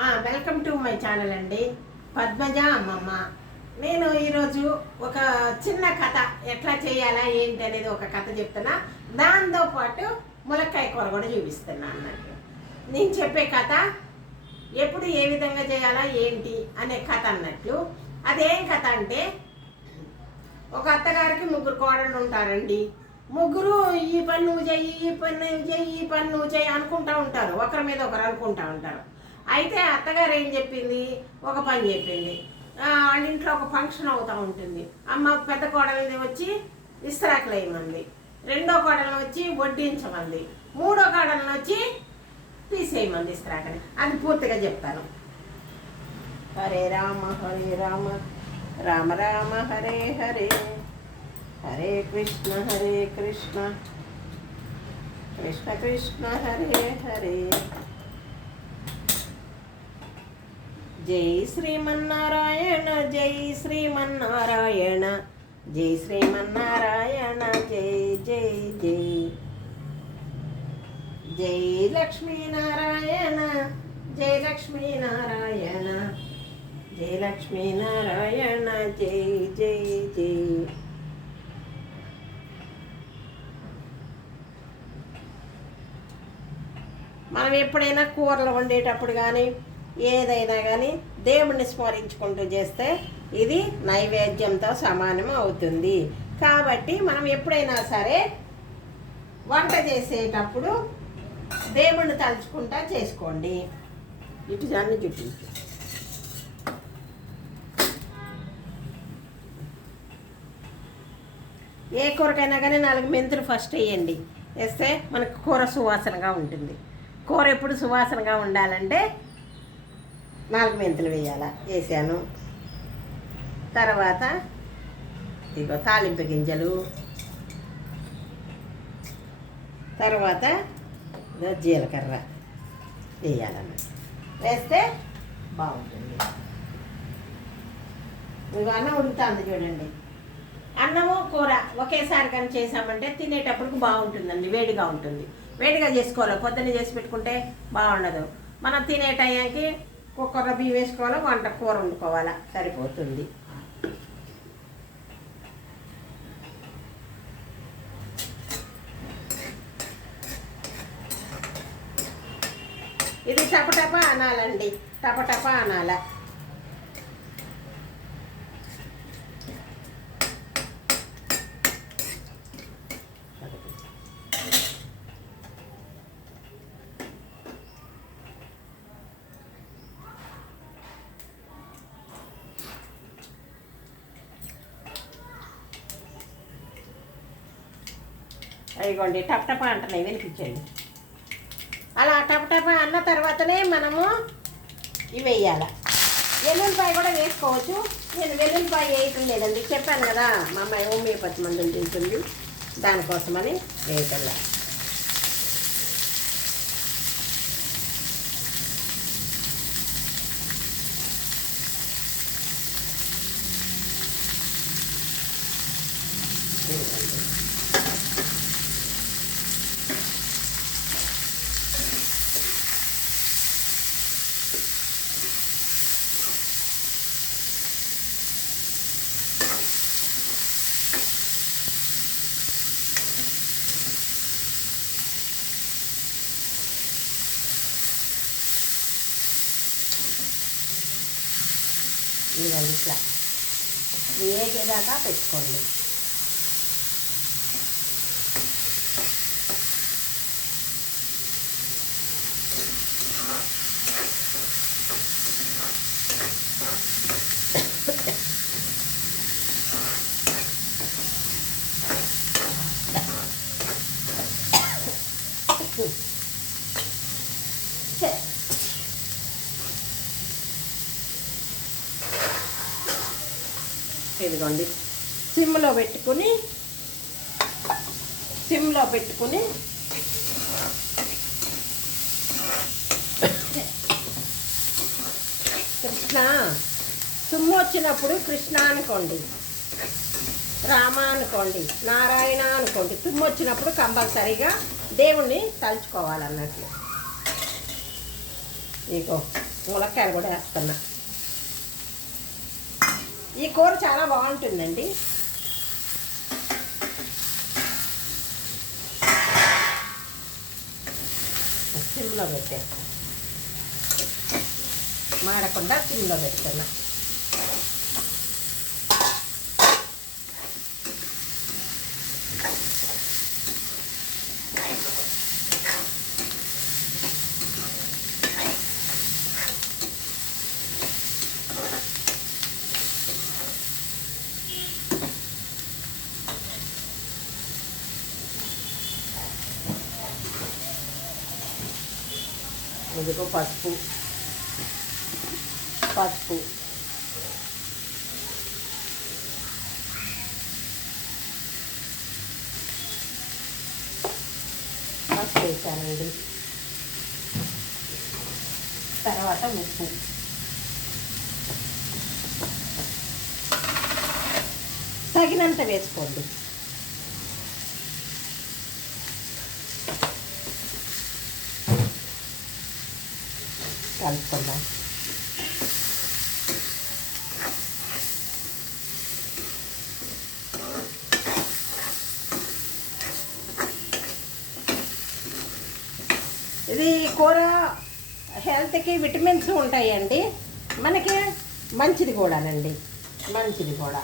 Welcome to my channel అండి. పద్మజ అమ్మమ్మ. నేను ఈరోజు ఒక చిన్న కథ ఎట్లా చేయాలా ఏంటి అనేది ఒక కథ చెప్తున్నా. దాంతోపాటు ములక్కాయ కూర కూడా చూపిస్తున్నా అన్నట్టు. నేను చెప్పే కథ ఎప్పుడు ఏ విధంగా చేయాలా ఏంటి అనే కథ అన్నట్లు. అదేం కథ అంటే, ఒక అత్తగారికి ముగ్గురు కోడళ్ళు ఉంటారండి. ముగ్గురు ఈ పని నువ్వు చెయ్యి, ఈ పని నువ్వు చెయ్యి, ఈ పని నువ్వు చెయ్యి అనుకుంటూ ఉంటారు. ఒకరి మీద ఒకరు అనుకుంటూ ఉంటారు. అయితే అత్తగారు ఏం చెప్పింది, ఒక పని చెప్పింది. వాళ్ళ ఇంట్లో ఒక ఫంక్షన్ అవుతూ ఉంటుంది. అమ్మ పెద్ద కోడలిని వచ్చి విస్తరాకులు వేయమంది, రెండో కోడలను వచ్చి వడ్డించమంది, మూడో కోడలను వచ్చి తీసేయమంది ఇస్తరాకని. అది పూర్తిగా చెప్తాను. హరే రామ రామ రామ హరే హరే, హరే కృష్ణ కృష్ణ కృష్ణ హరే హరే. జై శ్రీమన్నారాయణ జై శ్రీమన్నారాయణ, జై శ్రీమన్నారాయణ జై జై జై. జై లక్ష్మీనారాయణ జై లక్ష్మీనారాయణ, జై లక్ష్మీనారాయణ జై జై జై. మనం ఎప్పుడైనా కూరలు వండేటప్పుడు కానీ ఏదైనా కానీ దేవుణ్ణి స్మరించుకుంటూ చేస్తే ఇది నైవేద్యంతో సమానం అవుతుంది. కాబట్టి మనం ఎప్పుడైనా సరే వంట చేసేటప్పుడు దేవుణ్ణి తలుచుకుంటా చేసుకోండి. ఇటు దాన్ని చూపించు. ఏ కూరకైనా కానీ 4 మెంతులు ఫస్ట్ వేయండి. వేస్తే మనకు కూర సువాసనగా ఉంటుంది. కూర ఎప్పుడు సువాసనగా ఉండాలంటే 4 మెంతులు వేయాలా. వేసాను. తర్వాత ఇగో తాలింపు గింజలు, తర్వాత జీలకర్ర వేయాలన్నమాట. వేస్తే బాగుంటుంది. ఇవి అన్నం ఉడుకుతుంది చూడండి. అన్నము కూర ఒకేసారి కానీ చేసామంటే తినేటప్పటికి బాగుంటుందండి. వేడిగా ఉంటుంది. వేడిగా చేసుకోవాలి. పొద్దున్న చేసి పెట్టుకుంటే బాగుండదు. మనం తినే టయానికి కుక్కర్లో బియ్యం వేసుకోవాలి, వంట కూర వండుకోవాలా, సరిపోతుంది. ఇది టపటప అనాలండి, టపటప అనాల. అదిగోండి టపటప అంటున్నాయి, వినిపించండి. అలా టపటప అన్న తర్వాతనే మనము ఇవి వేయాలి. వెల్లుల్లిపాయ కూడా వేసుకోవచ్చు. నేను వెల్లుల్లిపాయ వేయటం లేదండి, చెప్పాను కదా మా అమ్మాయి హోమియోపతి మందులు తింటుంది, దానికోసమని వేయటంలా. ఇదిగోండి ఇట్లా వేగేదాకా పెట్టుకోండి. ఇదిగోండి సిమ్లో పెట్టుకుని కృష్ణ తుమ్ము వచ్చినప్పుడు కృష్ణ అనుకోండి, రామ అనుకోండి, నారాయణ అనుకోండి. తుమ్ము వచ్చినప్పుడు కంపల్సరీగా దేవుణ్ణి తలుచుకోవాలన్నట్లు. ఇగో ములక్కాయలు కూడా వేస్తున్నా. ఈ కూర చాలా బాగుంటుందండి. సిమ్లో పెట్టేస్తాను, మాడకుండా సిమ్లో పెడుతున్నా. ఇదిగో పసుపు పసుపు పసుపు వేసానండి. తర్వాత ఉప్పు, తగినంత వేసుకోండి. కలుపుకుందాం. ఇది కూర హెల్త్కి విటమిన్స్ ఉంటాయండి, మనకి మంచిది కూడానండి. మంచిది కూడా,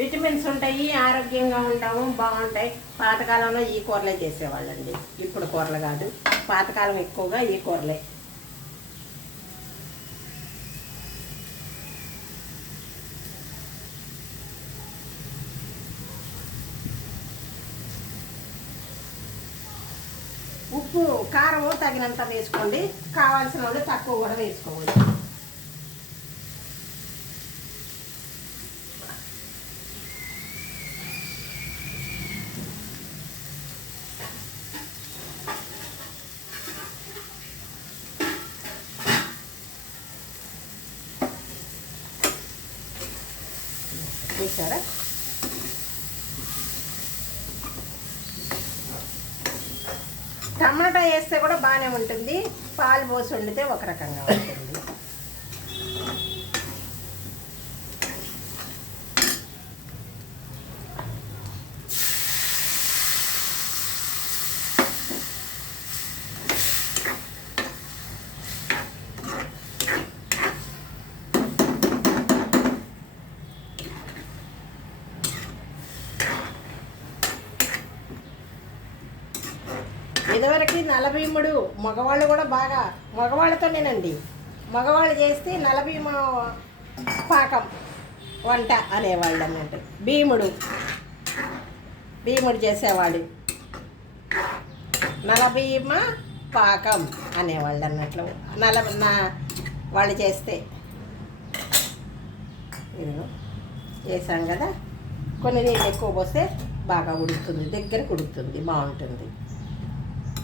విటమిన్స్ ఉంటాయి, ఆరోగ్యంగా ఉంటాము, బాగుంటాయి. పాతకాలంలో ఈ కూరలే చేసేవాళ్ళండి, ఇప్పుడు కూరలు కాదు. పాతకాలం ఎక్కువగా ఈ కూరలే. ఉప్పు కారం తగినంత వేసుకోండి, కావాల్సిన వాళ్ళు తక్కువ కూడా వేసుకోవచ్చు. చూసారా, టమాటా వేస్తే కూడా బాగానే ఉంటుంది, పాలు పోసి వండితే ఒక రకంగా ఉంటుంది. ఇదివరకు నలభీముడు మగవాళ్ళు కూడా బాగా, మగవాళ్ళతోనేనండి, మగవాళ్ళు చేస్తే నలభీము పాకం వంట అనేవాళ్ళు అన్నట్టు. భీముడు చేసేవాడు, నలభీమ పాకం అనేవాళ్ళు అన్నట్లు. వాళ్ళు చేస్తే ఇదిగో చేసాం కదా, కొన్ని నీళ్ళు ఎక్కువ పోస్తే బాగా ఉడుకుతుంది, దగ్గరకు ఉడుకుతుంది, బాగుంటుంది.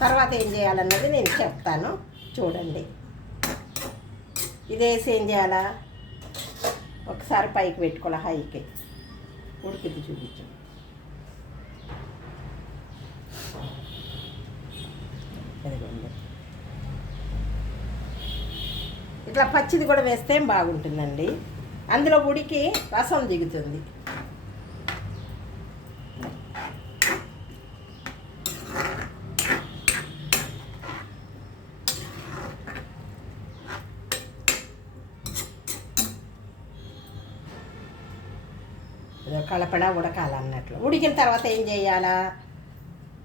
తర్వాత ఏం చేయాలన్నది నేను చెప్తాను, చూడండి. ఇదేసి ఏం చేయాలా, ఒకసారి పైకి పెట్టుకోవాలి, హైకి ఉడికిద్ది చూపించు. ఇట్లా పచ్చిది కూడా వేస్తే బాగుంటుందండి, అందులో ఉడికి రసం దిగుతుంది. కలపడా ఉడకాలన్నట్లు. ఉడికిన తర్వాత ఏం చేయాలా,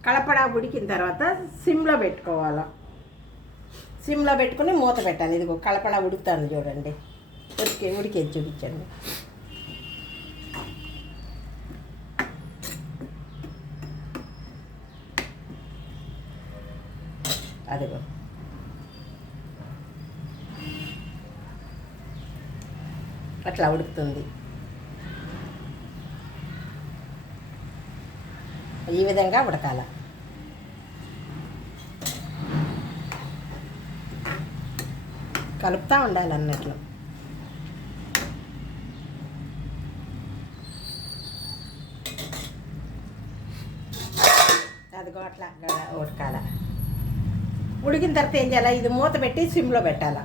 కలపడా ఉడికిన తర్వాత సిమ్లో పెట్టుకోవాలా. సిమ్లో పెట్టుకుని మూత పెట్టాలి. ఇదిగో కలపడా ఉడుకుతాను చూడండి, ఉడికేది చూపించండి. అదిగో అట్లా ఉడుకుతుంది. ఈ విధంగా ఉడకాల. కలుపుతూ ఉండాలి అన్నట్లు. అదిగో అట్లా ఉడకాల. ఉడికిన తర్వాత ఏం చేయాలి, ఇది మూత పెట్టి సిమ్లో పెట్టాలా.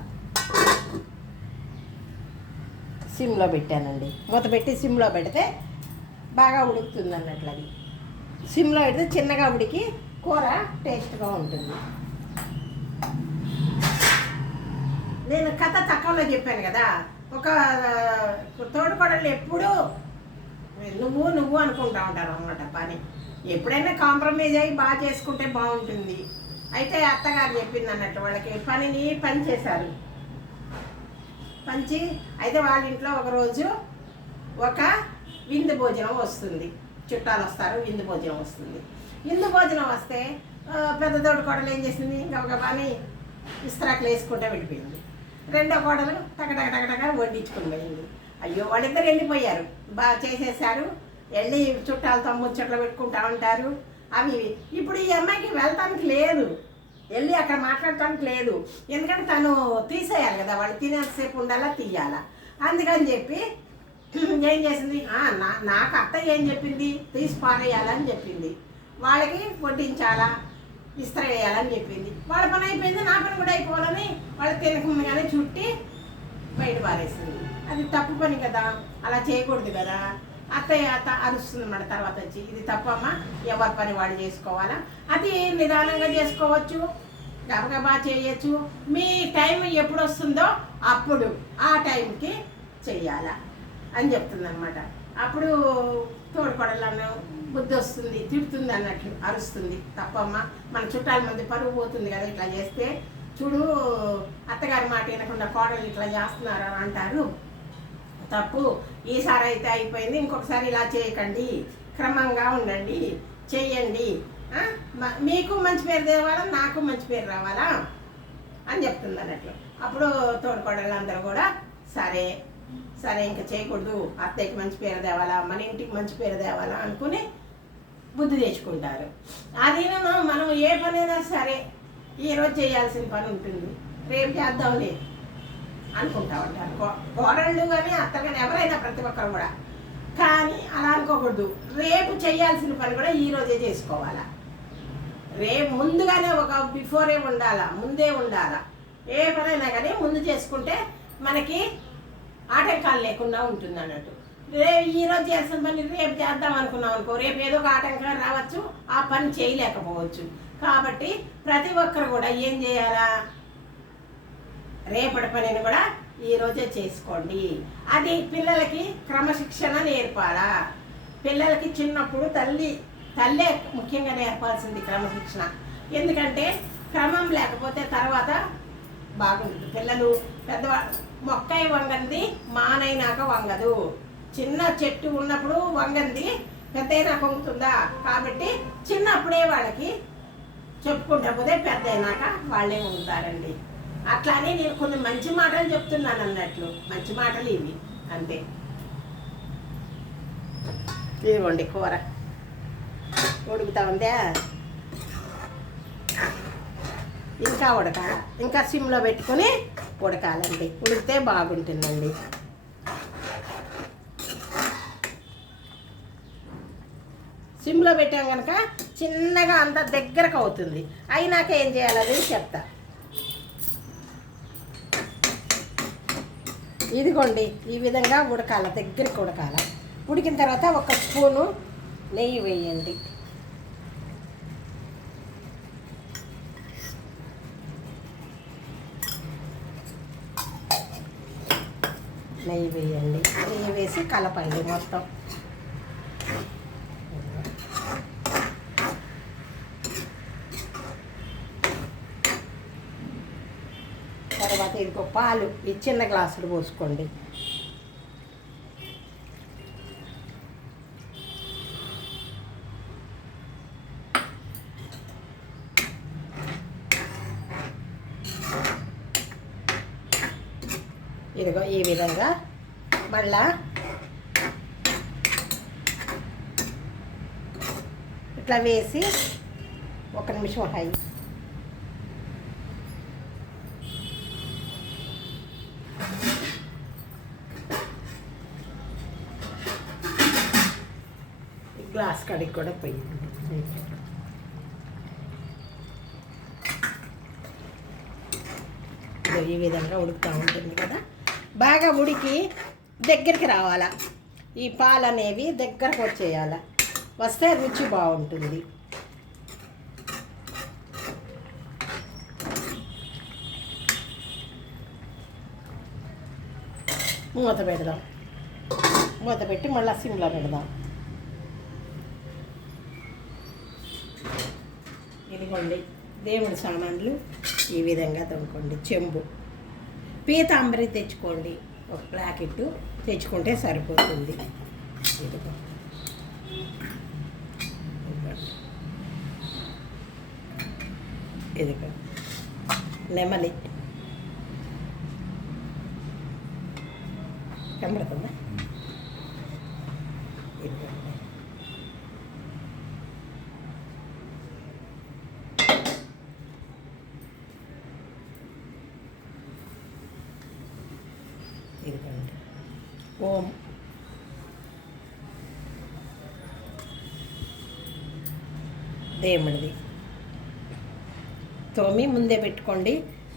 సిమ్లో పెట్టానండి, మూత పెట్టి సిమ్లో పెడితే బాగా ఉడుకుతుంది అన్నట్లు. అది సిమ్లో పెడితే చిన్నగా ఉడికి కూర టేస్ట్గా ఉంటుంది. నేను కథ తక్కువలో చెప్పాను కదా, ఒక తోడుకోడళ్ళు ఎప్పుడూ నువ్వు అనుకుంటా ఉంటారు అన్నమాట. పని ఎప్పుడైనా కాంప్రమైజ్ అయ్యి బాగా చేసుకుంటే బాగుంటుంది. అయితే అత్తగారు చెప్పింది అన్నట్టు, వాళ్ళకి పని చేశారు. పంచి అయితే వాళ్ళ ఇంట్లో ఒకరోజు ఒక విందు భోజనం వస్తుంది, చుట్టాలు వస్తారు, విందు భోజనం వస్తుంది. విందు భోజనం వస్తే పెద్ద తోడుకోడలు ఏం చేసింది, ఒక పని ఇస్త్రాకులు వేసుకుంటే వెళ్ళిపోయింది. రెండో కోడలు టకటక వడ్డించుకుని పోయింది. అయ్యో వాళ్ళిద్దరు వెళ్ళిపోయారు, బాగా చేసేసారు, వెళ్ళి చుట్టాలతో ముచ్చట్లు పెట్టుకుంటా ఉంటారు అవి. ఇప్పుడు ఈ అమ్మాయికి వెళ్తానికి లేదు, వెళ్ళి అక్కడ మాట్లాడటానికి లేదు, ఎందుకంటే తను తీసేయాలి కదా, వాళ్ళు తినేంతసేపు ఉండాలా, తీయాలా. అందుకని చెప్పి ఏం చేసింది, నాకు అత్త ఏం చెప్పింది, తీసి పారేయాలని చెప్పింది, వాళ్ళకి వడ్డించాలా, ఇస్త్రీ వేయాలని చెప్పింది. వాళ్ళ పని అయిపోయింది, నా పని కూడా అయిపోవాలని వాళ్ళు తినకుండానే చుట్టి బయట పారేసింది. అది తప్పు పని కదా, అలా చేయకూడదు కదా. అత్త అరుస్తుంది మన తర్వాత వచ్చి, ఇది తప్పమ్మా, ఎవరి పని వాడు చేసుకోవాలా, అది నిదానంగా చేసుకోవచ్చు, గబగబా చేయొచ్చు, మీ టైం ఎప్పుడు వస్తుందో అప్పుడు ఆ టైంకి చెయ్యాలా అని చెప్తుంది అనమాట. అప్పుడు తోడుపడాలను బుద్ధి వస్తుంది, తిడుతుంది అన్నట్లు, అరుస్తుంది. తప్పమ్మా, మన చుట్టాల మధ్య పరువు పోతుంది కదా ఇట్లా చేస్తే, చూడు అత్తగారి మాట వినకుండా కోడలు ఇట్లా చేస్తున్నారు అని అంటారు, తప్పు, ఈసారి అయితే అయిపోయింది, ఇంకొకసారి ఇలా చేయకండి, క్రమంగా ఉండండి, చెయ్యండి, మీకు మంచి పేరు తేవాలా, నాకు మంచి పేరు రావాలా అని చెప్తుంది అన్నట్లు. అప్పుడు తోడుకోడళ్ళు అందరూ కూడా సరే సరే ఇంకా చేయకూడదు, అత్తయ్యకి మంచి పేరు తేవాలా, మన ఇంటికి మంచి పేరు తేవాలా అనుకుని బుద్ధి తెచ్చుకుంటారు. అది మనం ఏ పనైనా సరే ఈరోజు చేయాల్సిన పని ఉంటుంది, రేపు చేద్దాంలే అనుకుంటా ఉంటారు కోడళ్ళు కానీ అత్తలు కానీ ఎవరైనా ప్రతి ఒక్కరు కూడా. కానీ అలా అనుకోకూడదు, రేపు చేయాల్సిన పని కూడా ఈరోజే చేసుకోవాలా. రేపు ముందుగానే ఒక బిఫోరే ఉండాలా, ముందే ఉండాలా. ఏ పనైనా కానీ ముందు చేసుకుంటే మనకి ఆటంకాలు లేకుండా ఉంటుంది అన్నట్టు. రేపు ఈరోజు చేయాల్సిన పని రేపు చేద్దాం అనుకున్నాం అనుకో, రేపు ఏదో ఒక ఆటంకం రావచ్చు, ఆ పని చేయలేకపోవచ్చు. కాబట్టి ప్రతి ఒక్కరు కూడా ఏం చేయాలా, రేపటి పనిని కూడా ఈరోజే చేసుకోండి. అది పిల్లలకి క్రమశిక్షణ నేర్పాలా. పిల్లలకి చిన్నప్పుడు తల్లే ముఖ్యంగా నేర్పాల్సింది క్రమశిక్షణ. ఎందుకంటే క్రమం లేకపోతే తర్వాత బాగుంటుంది. పిల్లలు మొక్కై వంగంది మానైనాక వంగదు. చిన్న చెట్టు ఉన్నప్పుడు వంగంది పెద్దయినాక వంగుతుందా. కాబట్టి చిన్నప్పుడే వాళ్ళకి చెప్పుకుంటా పోతే పెద్ద అయినాక వాళ్ళే వంగుతారండి. అట్లానే నేను కొన్ని మంచి మాటలు చెప్తున్నాను అన్నట్లు, మంచి మాటలు ఇవి అంతే. ఇదిగోండి కూర ఉడుకుతా ఉందా, ఇంకా ఉడకాలి, ఇంకా సిమ్లో పెట్టుకొని ఉడకాలండి, ఉడికితే బాగుంటుందండి. సిమ్లో పెట్టాం కనుక చిన్నగా అంత దగ్గరకు అవుతుంది. అయినాక ఏం చేయాలని చెప్తా. ఇదిగోండి ఈ విధంగా ఉడకాల, దగ్గరికి ఉడకాల. ఉడికిన తర్వాత ఒక స్పూను నెయ్యి వేయండి. నెయ్యి వేయండి, నెయ్యి వేసి కలపండి మొత్తం. తర్వాత ఇంకో పాలు ఈ చిన్న గ్లాసులు పోసుకోండి. ఇదిగో ఈ విధంగా మళ్ళా ఇట్లా వేసి ఒక నిమిషం హై. గ్లాస్ కడిగి కూడా పోయింది. ఈ విధంగా ఉడుకుతూ ఉంటుంది కదా, బాగా ఉడికి దగ్గరికి రావాలా, ఈ పాలు అనేవి దగ్గరకు వచ్చేయాల, వస్తే రుచి బాగుంటుంది. మూత పెడదాం, మూత పెట్టి మళ్ళీ సిమ్లో పెడదాం. ఇదిగోండి దేవుడి సామాన్లు ఈ విధంగా తోముకోండి. చెంబు, పీతాంబరి తెచ్చుకోండి, ఒక ప్యాకెట్ తెచ్చుకుంటే సరిపోతుంది. ఇదిగో ఇదిగో నెమలి కనబడుతుందా, ఇదిగోండి. ఇదిగోండి ఓం, దేవుడిది తోమి ముందే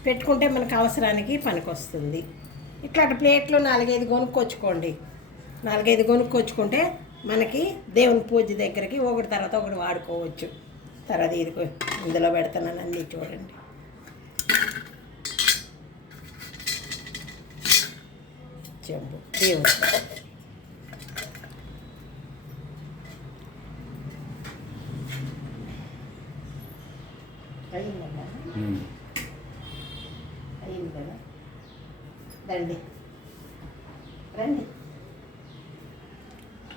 పెట్టుకుంటే మనకు అవసరానికి పనికొస్తుంది. ఇట్లాంటి ప్లేట్లు 4-5 కొనుక్కొచ్చుకోండి. 4-5 కొనుక్కొచ్చుకుంటే మనకి దేవుని పూజ దగ్గరికి ఒకటి తర్వాత ఒకటి వాడుకోవచ్చు. తర్వాత ఇది ఇందులో పెడతానని అన్నీ చూడండి. చెంబు దేవుడు, అయింది కదా, రండి రండి.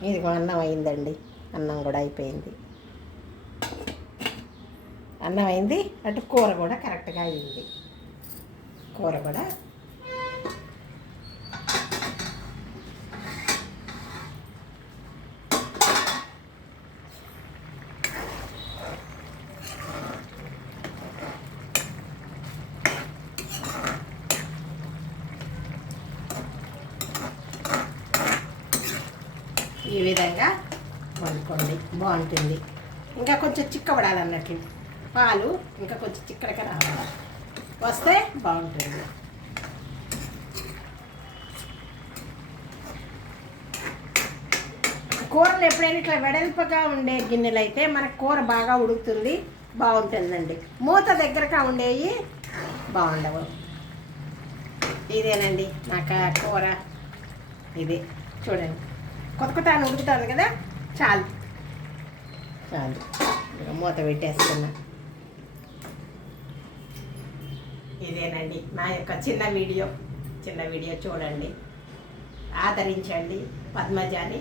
ఇదిగో అన్నం అయిందండి, అన్నం కూడా అయిపోయింది. అన్నం అయింది, అటు కూర కూడా కరెక్ట్గా అయింది. కూర కూడా ఈ విధంగా వండుకోండి, బాగుంటుంది. ఇంకా కొంచెం చిక్కబడాలన్నట్లు పాలు ఇంకా కొంచెం చిక్కడగా రావాలి, వస్తే బాగుంటుంది. కూరలు ఎప్పుడైనా ఇట్లా వెడల్పుగా ఉండే గిన్నెలు అయితే మనకు కూర బాగా ఉడుకుతుంది, బాగుంటుందండి. మూత దగ్గరగా ఉండేవి బాగుండవు. ఇదేనండి నాకు కూర, ఇది చూడండి కొత్త అని ఉడుకుతుంది కదా, చాలు చాలు. మూత పెట్టేస్తున్నా. ఇదేనండి నా యొక్క చిన్న వీడియో చూడండి, ఆదరించండి. పద్మజాని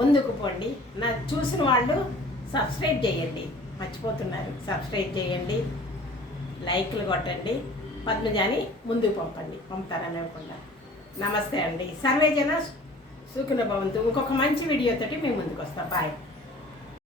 ముందుకు పోండి. నా చూసిన వాళ్ళు సబ్స్క్రైబ్ చేయండి, మర్చిపోతున్నారు. సబ్స్క్రైబ్ చేయండి, లైక్లు కొట్టండి, పద్మజాని ముందుకు పంపుతారని అనుకుంటా. నమస్తే అండి. సర్వేజన సుఖినో భవంతు. ఇంకొక మంచి వీడియోతోటి మేము ముందుకు వస్తాం. బాయ్.